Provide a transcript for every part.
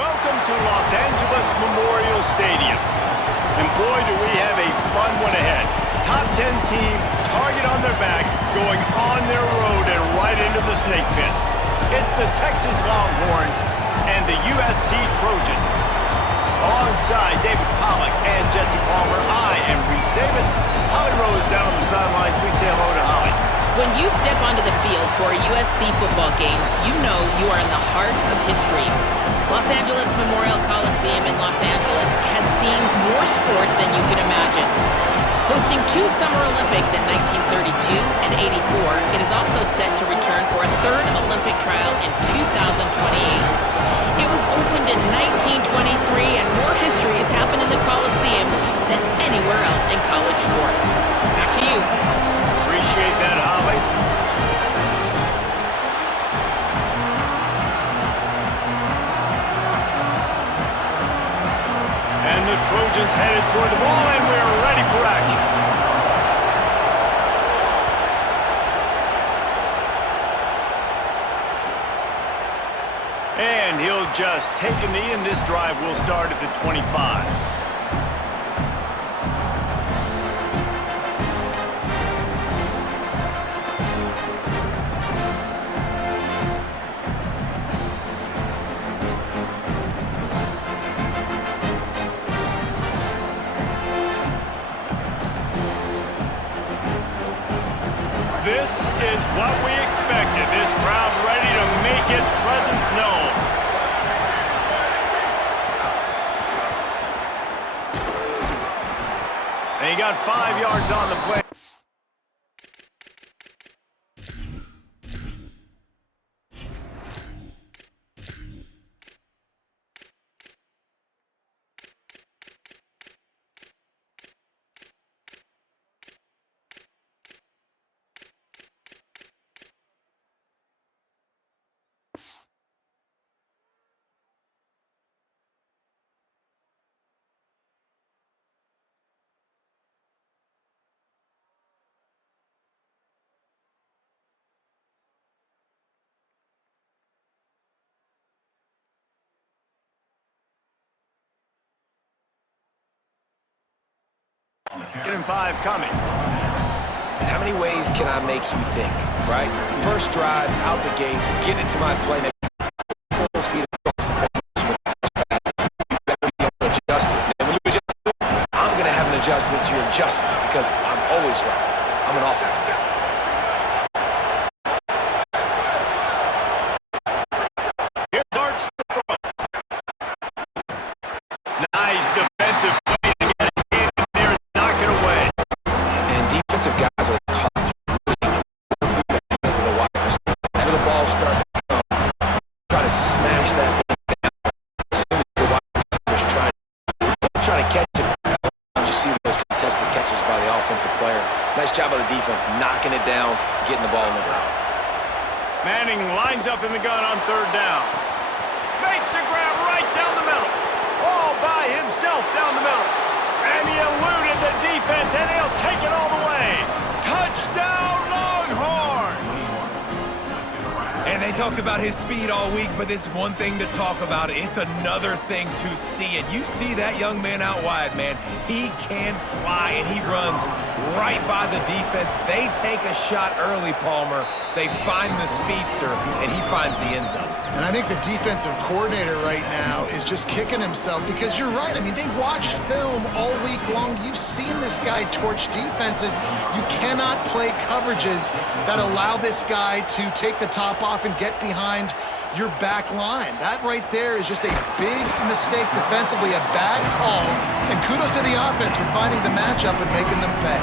Welcome to Los Angeles Memorial Stadium. And boy, do we have a fun one ahead. Top 10 team, target on their back, going on their road and right into the snake pit. It's the Texas Longhorns and the USC Trojans. Alongside David Pollack and Jesse Palmer, I am Reese Davis. Holly Rose down on the sidelines. We say hello to Holly. When you step onto the field for a USC football game, you know you are in the heart of history. Los Angeles Memorial Coliseum in Los Angeles has seen more sports than you can imagine. Hosting 2 Summer Olympics in 1932 and 84, it is also set to return for a 3rd Olympic trial in 2028. It was opened in 1923, and more history has happened in the Coliseum than anywhere else in college sports. Back to you. Appreciate that, Holly. And the Trojans headed toward the ball, and we're ready for action. And he'll just take a knee, and this drive will start at the 25. This is what we expected. This crowd ready to make its presence known. And he got 5 yards on the play. Get him 5 coming. How many ways can I make you think, right? First drive, out the gates, get into my play. Full speed across the formation with the touch pass. You better be able to adjust it. And when you adjust it, I'm going to have an adjustment to your adjustment because I'm always right. I'm an offensive guy. Here's Arch to throw. Nice defensive play. Guys are taught to work through the hands of the wide receiver. Whenever the ball starts to come, try to smash that thing down. As soon as the wide receivers try to catch it, you see those contested catches by the offensive player. Nice job by the defense, knocking it down, getting the ball in the ground. Manning lines up in the gun on 3rd down. Makes the grab right down the middle. All by himself down the middle. And he eluded the defense, and he'll take it all the way. Touchdown, Longhorns! And they talked about his speed all week, but it's one thing to talk about. It's another thing to see it. You see that young man out wide, man. He can fly, and he runs right by the defense. They take a shot early, Palmer. They find the speedster, and he finds the end zone. And I think the defensive coordinator right now is just kicking himself because you're right. I mean, they watched film all week long. You've seen this guy torch defenses. You cannot play coverages that allow this guy to take the top off and get behind your back line. That right there is just a big mistake defensively, a bad call. And kudos to the offense for finding the matchup and making them pay.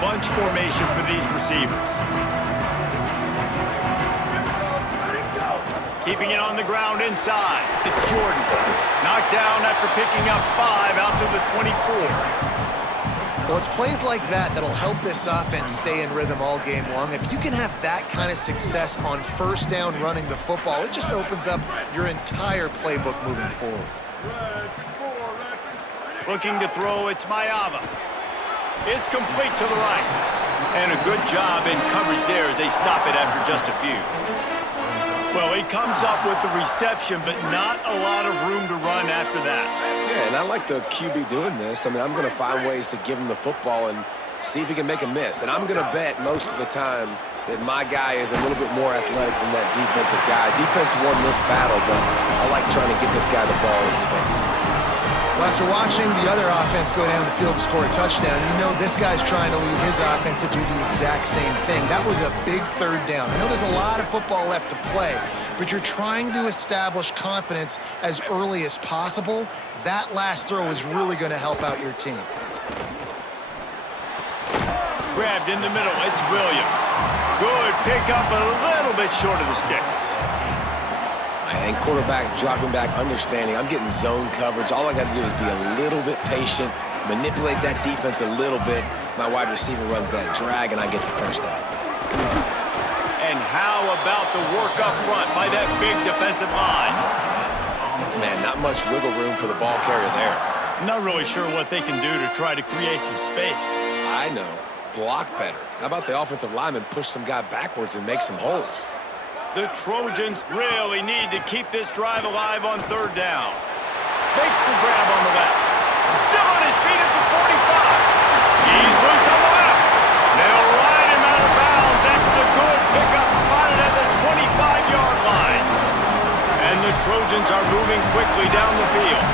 Bunch formation for these receivers. Keeping it on the ground inside. It's Jordan. Knocked down after picking up 5 out to the 24. Well, it's plays like that that'll help this offense stay in rhythm all game long. If you can have that kind of success on 1st down running the football, it just opens up your entire playbook moving forward. Looking to throw, it's Mayava. It's complete to the right. And a good job in coverage there as they stop it after just a few. Well, he comes up with the reception, but not a lot of room to run after that. Yeah, and I like the QB doing this. I mean, I'm going to find ways to give him the football and see if he can make a miss. And I'm going to bet most of the time that my guy is a little bit more athletic than that defensive guy. Defense won this battle, but I like trying to get this guy the ball in space. Well, after watching the other offense go down the field and score a touchdown, you know this guy's trying to lead his offense to do the exact same thing. That was a big third down. I know there's a lot of football left to play, but you're trying to establish confidence as early as possible. That last throw is really going to help out your team. Grabbed in the middle, it's Williams. Good pickup, but a little bit short of the sticks. And quarterback dropping back, understanding. I'm getting zone coverage. All I got to do is be a little bit patient, manipulate that defense a little bit. My wide receiver runs that drag, and I get the first down. And how about the work up front by that big defensive line? Man, not much wiggle room for the ball carrier there. Not really sure what they can do to try to create some space. I know. Block better. How about the offensive lineman push some guy backwards and make some holes? The Trojans really need to keep this drive alive on third down. Makes the grab on the left. Still on his feet at the 45. He's loose on the left. They'll ride him out of bounds after the good pickup spotted at the 25-yard line. And the Trojans are moving quickly down the field.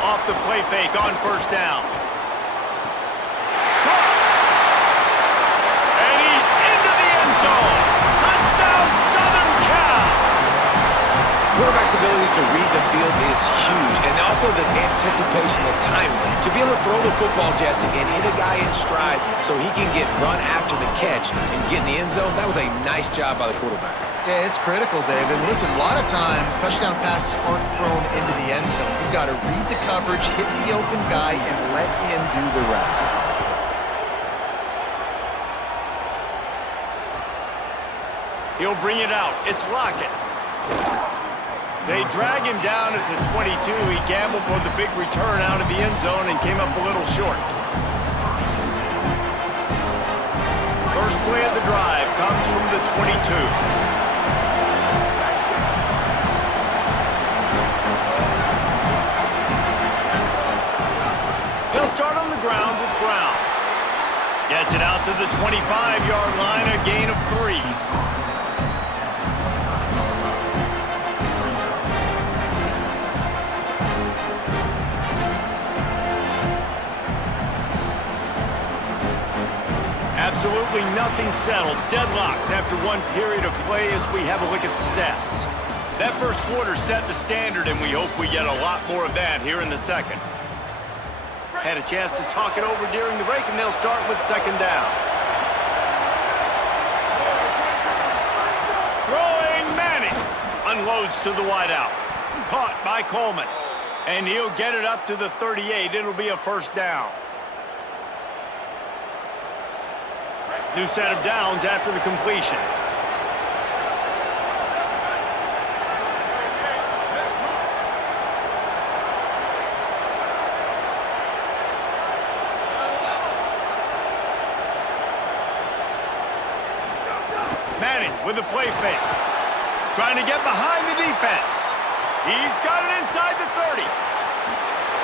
Off the play fake on first down. Touchdown, Southern Cal! Quarterback's abilities to read the field is huge, and also the anticipation, the timing. To be able to throw the football, Jesse, and hit a guy in stride so he can get run after the catch and get in the end zone, that was a nice job by the quarterback. Yeah, it's critical, David. Listen, a lot of times touchdown passes aren't thrown into the end zone. You've got to read the coverage, hit the open guy, and let him do the rest. He'll bring it out. It's Lockett. They drag him down at the 22. He gambled for the big return out of the end zone and came up a little short. First play of the drive comes from the 22. He'll start on the ground with Brown. Gets it out to the 25-yard line, a gain of 3. Absolutely nothing settled. Deadlocked after one period of play as we have a look at the stats. That first quarter set the standard, and we hope we get a lot more of that here in the second. Had a chance to talk it over during the break, and they'll start with second down. Throwing Manning. Unloads to the wideout. Caught by Coleman. And he'll get it up to the 38. It'll be a first down. New set of downs after the completion. Manning with a play fake. Trying to get behind the defense. He's got it inside the 30.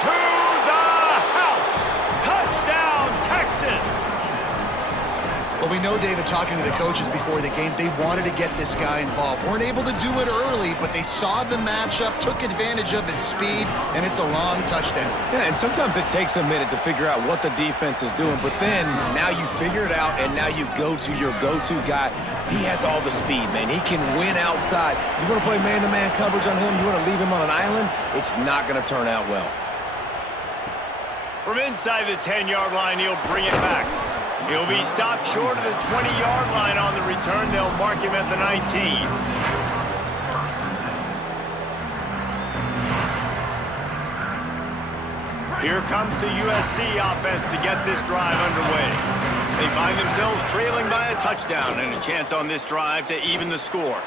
To the house. Touchdown, Texas. Well, we know, David, talking to the coaches before the game, they wanted to get this guy involved. Weren't able to do it early, but they saw the matchup, took advantage of his speed, and it's a long touchdown. Yeah, and sometimes it takes a minute to figure out what the defense is doing, but then now you figure it out, and now you go to your go-to guy. He has all the speed, man. He can win outside. You want to play man-to-man coverage on him? You want to leave him on an island? It's not going to turn out well. From inside the 10-yard line, he'll bring it back. He'll be stopped short of the 20-yard line on the return. They'll mark him at the 19. Here comes the USC offense to get this drive underway. They find themselves trailing by a touchdown and a chance on this drive to even the score.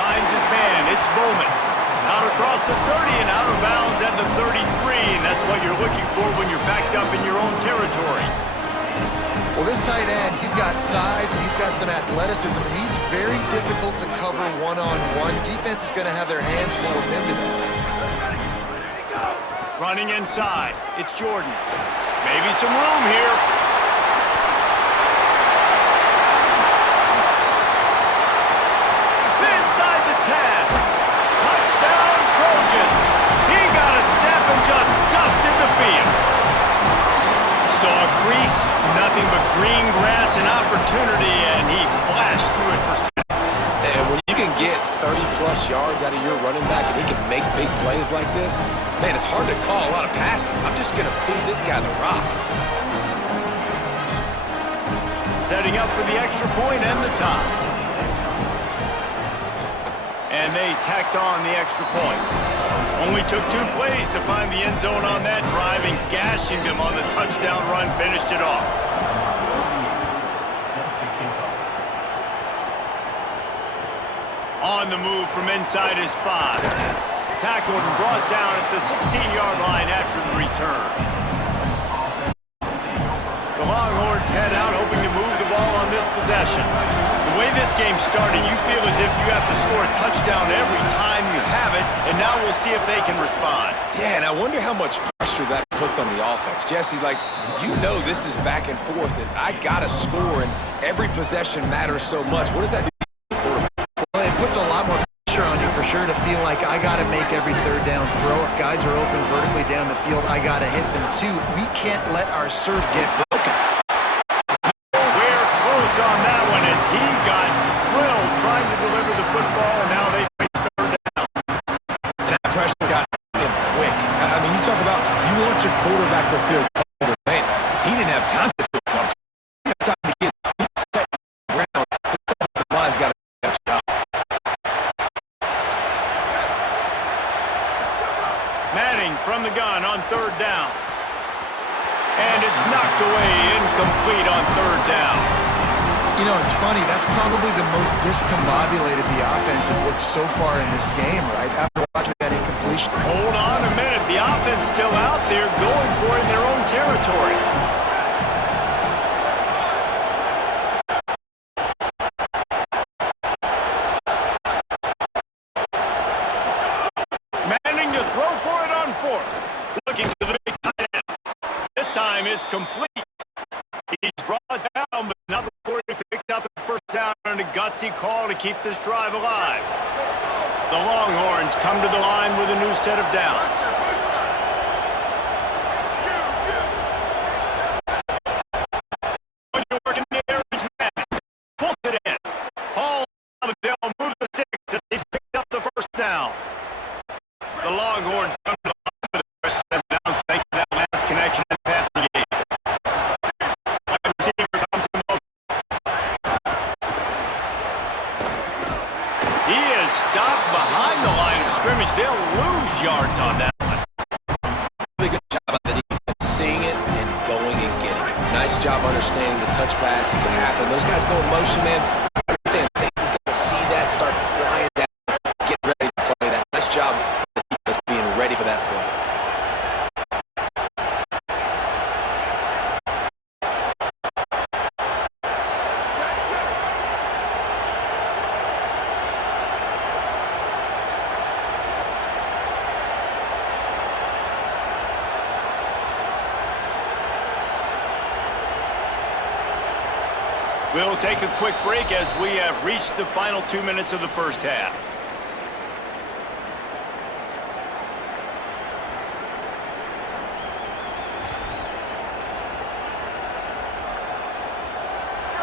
Finds his man. It's Bowman. Out across the 30 and out of bounds at the 33, and that's what you're looking for when you're backed up in your own territory. Well, this tight end, he's got size and he's got some athleticism, and he's very difficult to cover one-on-one. Defense is going to have their hands full with him today. Running inside, it's Jordan. Maybe some room here. Inside the 10. Touchdown, Trojans. He got a step and just dusted the field. Saw a crease, nothing but green grass and opportunity, and he flashed through it for 6. And when you can get 30-plus yards out of your running back and he can make big plays like this, man, it's hard to call a lot of passes. I'm just going to feed this guy the rock. Setting up for the extra point and the tie. And they tacked on the extra point. Only took 2 plays to find the end zone on that drive, and gashing them on the touchdown run finished it off. On the move from inside his 5. Tackled and brought down at the 16-yard line after the return. The Longhorns head out hoping to move the ball on this possession. The way this game started, you feel as if you have to score a touchdown every time you have it, and now we'll see if they can respond. Yeah, and I wonder how much pressure that puts on the offense. Jesse, like, you know this is back and forth, and I got to score, and every possession matters so much. What does that do to the quarterback? Well, it puts a lot more pressure on you for sure to feel like I got to make every third down throw. If guys are open vertically down the field, I got to hit them too. We can't let our serve get broken. We're close on that one as he got drilled trying to deliver the football, and now they face third down. And that pressure got him quick. I mean, you talk about you want your quarterback to feel comfortable. Man, he didn't have time to feel comfortable. He didn't have time to get his feet set on the ground. This offensive line's got to do that job. Manning from the gun on third down. And it's knocked away, incomplete on third down. You know, it's funny. That's probably the most discombobulated the offense has looked so far in this game, right? After watching that incompletion. Hold on a minute. The offense still out there going for it in their own territory. Manning to throw for it on 4th. Looking to the big tight end. This time it's complete. He's brought down, but not before he picked up the first down and a gutsy call to keep this drive alive. The Longhorns come to the line with a new set of downs. When you're working there, it's Manning. Pulls it in. Paul they'll move the 6 as they picked up the first down. The Longhorns come to the line with a first set of downs thanks to that last connection and passing game. Receiver comes in motion. He is stopped behind the line of scrimmage. They'll lose yards on that one. Really good job on the defense, seeing it and going and getting it. Nice job understanding the touch pass. It can happen. Those guys go in motion, man. I understand. Safety's got to see that, start flying down, get ready to play that. Nice job on the defense being ready for that play. We'll take a quick break as we have reached the final 2 minutes of the first half.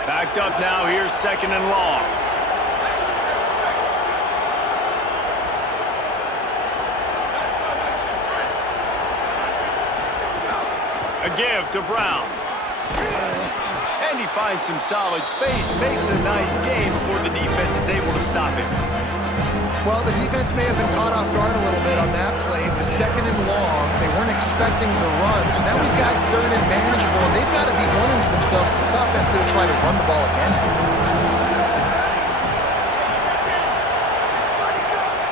Backed up now, here's 2nd and long. A give to Brown. And he finds some solid space, makes a nice game before the defense is able to stop him. Well, the defense may have been caught off guard a little bit on that play. It was 2nd and long. They weren't expecting the run, so now we've got 3rd and manageable, and they've got to be wondering to themselves, is this offense going to try to run the ball again?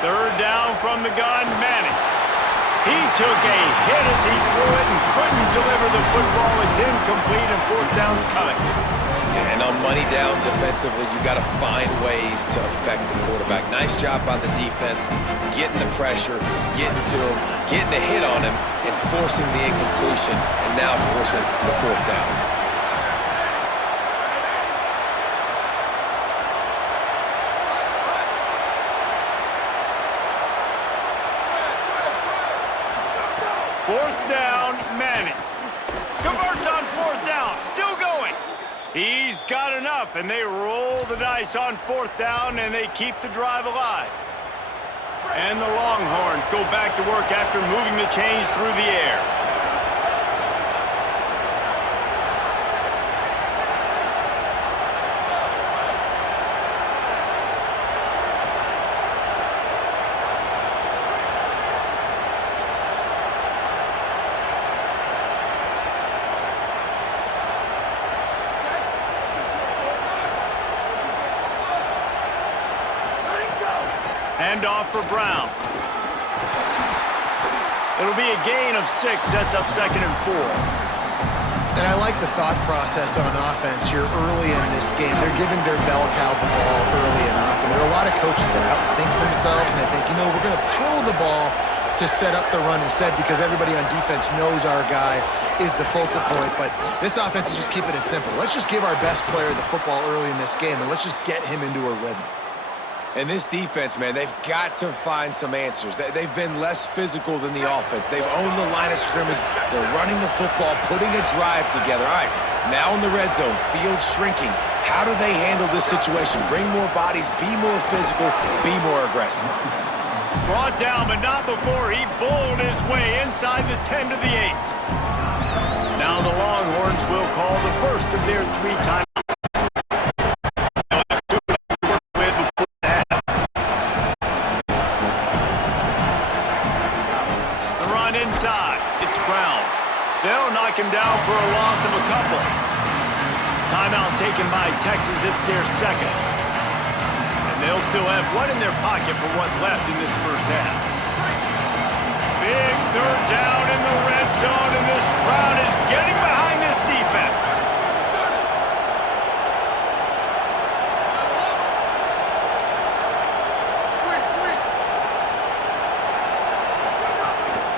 3rd down from the gun, Manning. He took a hit as he threw it and couldn't deliver the football. It's incomplete and fourth down's coming. And on money down defensively, you got to find ways to affect the quarterback. Nice job by the defense, getting the pressure, getting to him, getting a hit on him, and forcing the incompletion, and now forcing the fourth down. Fourth down, Manning. Converts on fourth down, still going. He's got enough, and they roll the dice on fourth down, and they keep the drive alive. And the Longhorns go back to work after moving the chains through the air. Hand off for Brown. It'll be a gain of 6, sets up 2nd and 4. And I like the thought process on offense here early in this game. They're giving their bell cow the ball early enough. And there are a lot of coaches that outthink themselves, and they think, you know, we're going to throw the ball to set up the run instead because everybody on defense knows our guy is the focal point. But this offense is just keeping it simple. Let's just give our best player the football early in this game, and let's just get him into a rhythm. And this defense, man, they've got to find some answers. They've been less physical than the offense. They've owned the line of scrimmage. They're running the football, putting a drive together. All right, now in the red zone, field shrinking. How do they handle this situation? Bring more bodies, be more physical, be more aggressive. Brought down, but not before he bowled his way inside the 10 to the 8. Now the Longhorns will call the first of their 3 timeouts. Inside, it's Brown. They'll knock him down for a loss of a couple. Timeout taken by Texas. It's their 2nd. And they'll still have one in their pocket for what's left in this first half. Big 3rd down in the red zone, and this crowd is getting behind this defense.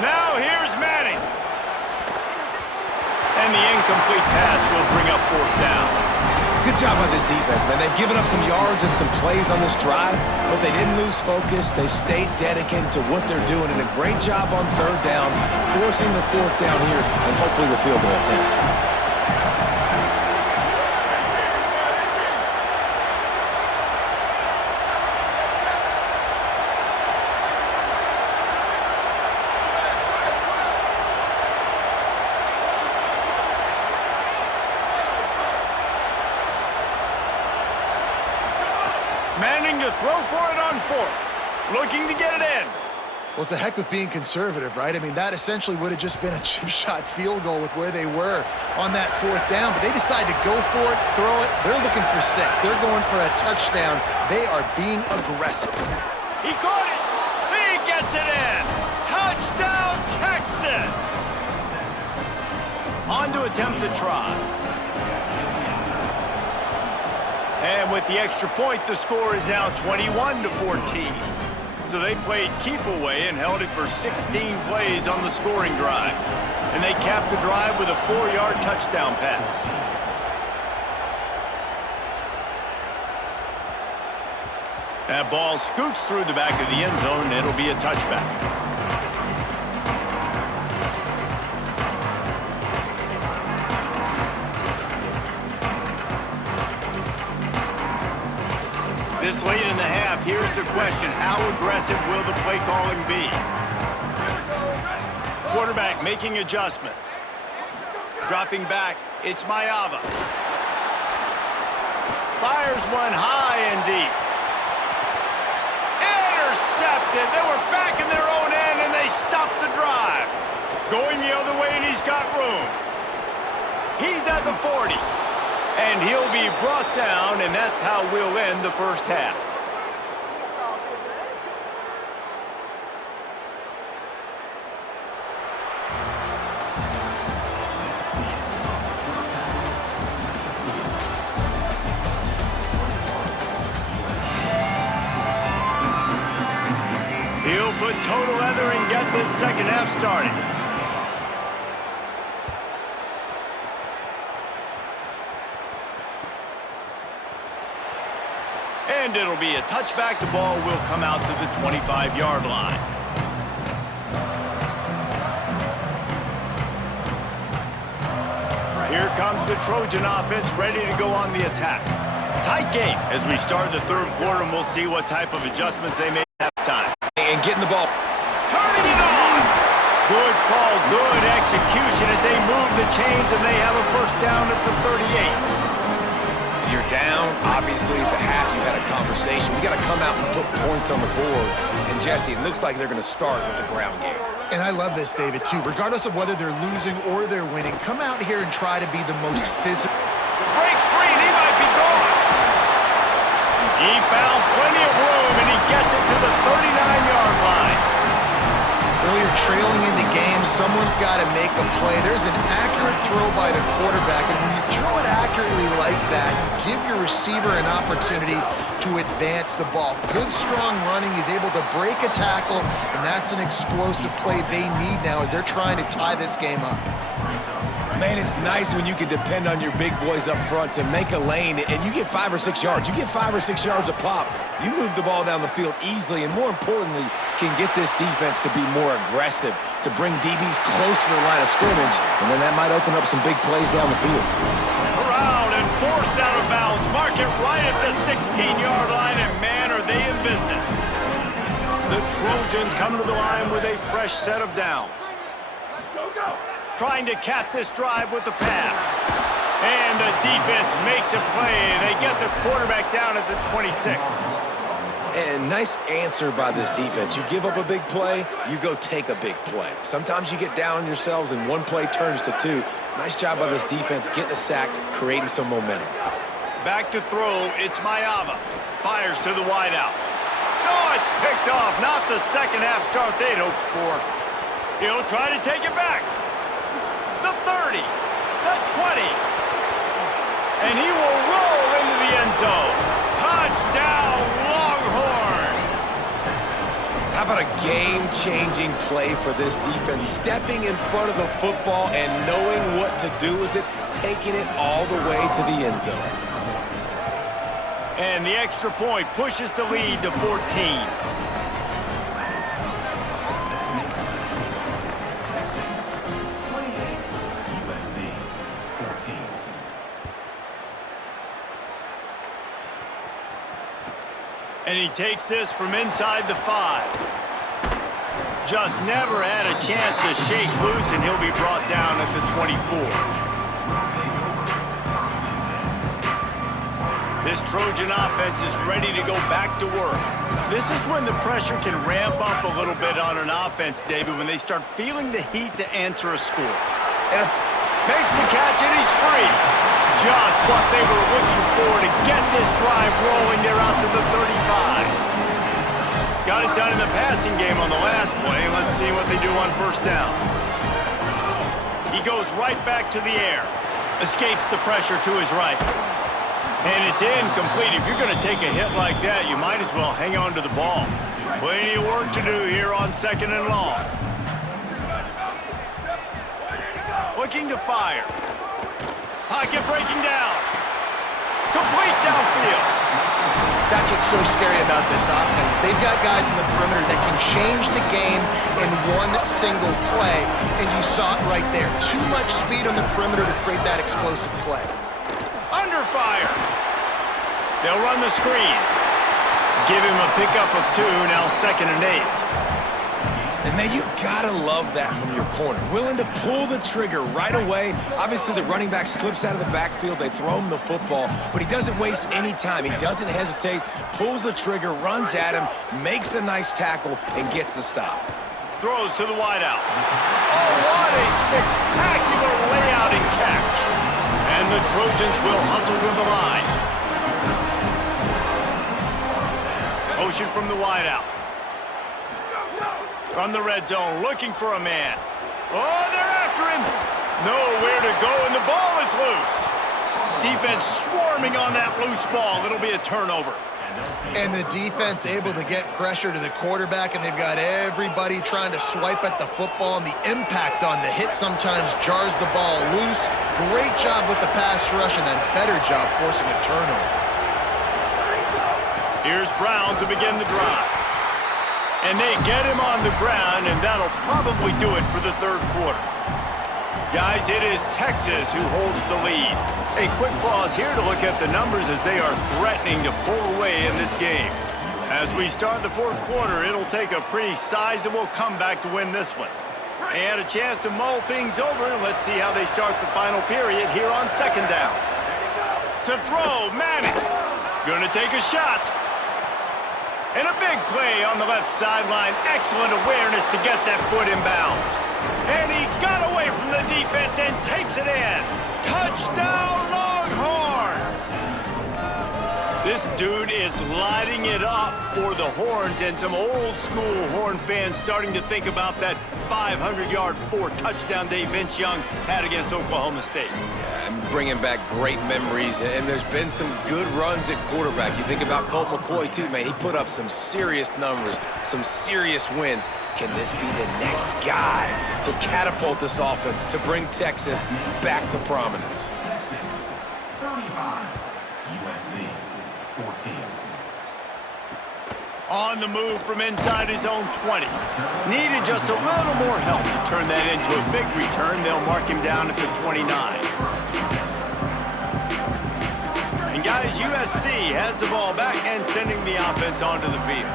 Now here's Manning. And the incomplete pass will bring up 4th down. Good job by this defense, man. They've given up some yards and some plays on this drive, but they didn't lose focus. They stayed dedicated to what they're doing, and a great job on 3rd down, forcing the 4th down here, and hopefully the field goal attempt. Manning to throw for it on 4th. Looking to get it in. Well, it's a heck with being conservative, right? I mean, that essentially would have just been a chip shot field goal with where they were on that 4th down. But they decide to go for it, throw it. They're looking for 6. They're going for a touchdown. They are being aggressive. He caught it. He gets it in. Touchdown, Texas. On to attempt the try. And with the extra point, the score is now 21-14. So they played keep away and held it for 16 plays on the scoring drive. And they capped the drive with a 4-yard touchdown pass. That ball scoots through the back of the end zone, and it'll be a touchback. This late in the half, here's the question. How aggressive will the play calling be? Quarterback making adjustments. Dropping back, it's Mayava. Fires one high and deep. Intercepted. They were back in their own end, and they stopped the drive. Going the other way, and he's got room. He's at the 40. And he'll be brought down, and that's how we'll end the first half. put toe to leather and get this second half started. And it'll be a touchback. The ball will come out to the 25-yard line. Here comes the Trojan offense ready to go on the attack. Tight game as we start the third quarter, and we'll see what type of adjustments they make at halftime. And getting the ball. Turning it on! Good call, good execution as they move the chains, and they have a first down at the 38. You're down. Obviously, at the half, you had a conversation. We got to come out and put points on the board. And, Jesse, it looks like they're going to start with the ground game. And I love this, David, too. Regardless of whether they're losing or they're winning, come out here and try to be the most physical. Breaks free, and he might be gone. He found plenty of room, and he gets it to the 39-yard line. Earlier trailing in the game, someone's got to make a play. There's an accurate throw by the quarterback, and when you throw it accurately like that, you give your receiver an opportunity to advance the ball. Good, strong running. He's able to break a tackle, and that's an explosive play they need now as they're trying to tie this game up. Man, it's nice when you can depend on your big boys up front to make a lane, and you get 5 or 6 yards. You get 5 or 6 yards a pop. You move the ball down the field easily, and more importantly, can get this defense to be more aggressive, to bring DBs close to the line of scrimmage, and then that might open up some big plays down the field. Around and forced out of bounds. Mark it right at the 16-yard line, and man, are they in business. The Trojans come to the line with a fresh set of downs. Go. Trying to cap this drive with the pass. And the defense makes a play, and they get the quarterback down at the 26. And nice answer by this defense. You give up a big play, you go take a big play. Sometimes you get down on yourselves and one play turns to 2. Nice job by this defense getting a sack, creating some momentum. Back to throw, it's Mayava. Fires to the wideout. No, it's picked off. Not the second half start they'd hoped for. He'll try to take it back. The 30, the 20, and he will roll into the end zone. Touchdown, Longhorn! How about a game-changing play for this defense? Stepping in front of the football and knowing what to do with it, taking it all the way to the end zone. And the extra point pushes the lead to 14. And he takes this from inside the 5. Just never had a chance to shake loose, and he'll be brought down at the 24. This Trojan offense is ready to go back to work. This is when the pressure can ramp up a little bit on an offense, David, when they start feeling the heat to answer a score. And makes the catch, and he's free. Just what they were looking for to get this drive rolling. They're out to the 35. Got it done in the passing game on the last play. Let's see what they do on first down. He goes right back to the air. Escapes the pressure to his right. And it's incomplete. If you're going to take a hit like that, you might as well hang on to the ball. Plenty of work to do here on 2nd and long. Looking to fire. Pocket breaking down. Complete downfield. That's what's so scary about this offense. They've got guys in the perimeter that can change the game in one single play, and you saw it right there. Too much speed on the perimeter to create that explosive play. Under fire. They'll run the screen. Give him a pickup of 2, now 2nd and 8. And, man, you gotta love that from your corner. Willing to pull the trigger right away. Obviously, the running back slips out of the backfield. They throw him the football, but he doesn't waste any time. He doesn't hesitate, pulls the trigger, runs at him, makes the nice tackle, and gets the stop. Throws to the wideout. Oh, what a spectacular layout and catch. And the Trojans will hustle to the line. Motion from the wideout. From the red zone, looking for a man. Oh, they're after him. Nowhere to go, and the ball is loose. Defense swarming on that loose ball. It'll be a turnover. And the defense able to get pressure to the quarterback, and they've got everybody trying to swipe at the football, and the impact on the hit sometimes jars the ball loose. Great job with the pass rush, and a better job forcing a turnover. Here's Brown to begin the drive. And they get him on the ground, and that'll probably do it for the third quarter. Guys, it is Texas who holds the lead. A quick pause here to look at the numbers as they are threatening to pull away in this game. As we start the fourth quarter, it'll take a pretty sizable comeback to win this one. They had a chance to mull things over, and let's see how they start the final period here on second down. To throw, Manning. Gonna take a shot. And a big play on the left sideline. Excellent awareness to get that foot in bounds. And he got away from the defense and takes it in. Touchdown, Longhorns! This dude is lighting it up for the Horns, and some old-school Horn fans starting to think about that 500-yard, 4-touchdown day Vince Young had against Oklahoma State. I'm bringing back great memories, and there's been some good runs at quarterback. You think about Colt McCoy, too, man. He put up some serious numbers, some serious wins. Can this be the next guy to catapult this offense, to bring Texas back to prominence? 35, USC 14. On the move from inside his own 20. Needed just a little more help to turn that into a big return. They'll mark him down at the 29. And guys, USC has the ball back and sending the offense onto the field.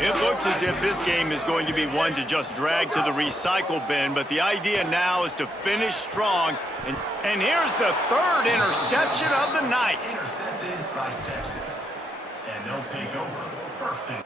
It looks as if this game is going to be one to just drag to the recycle bin, but the idea now is to finish strong. And here's the third interception of the night. Intercepted by Texas. And they'll take over first and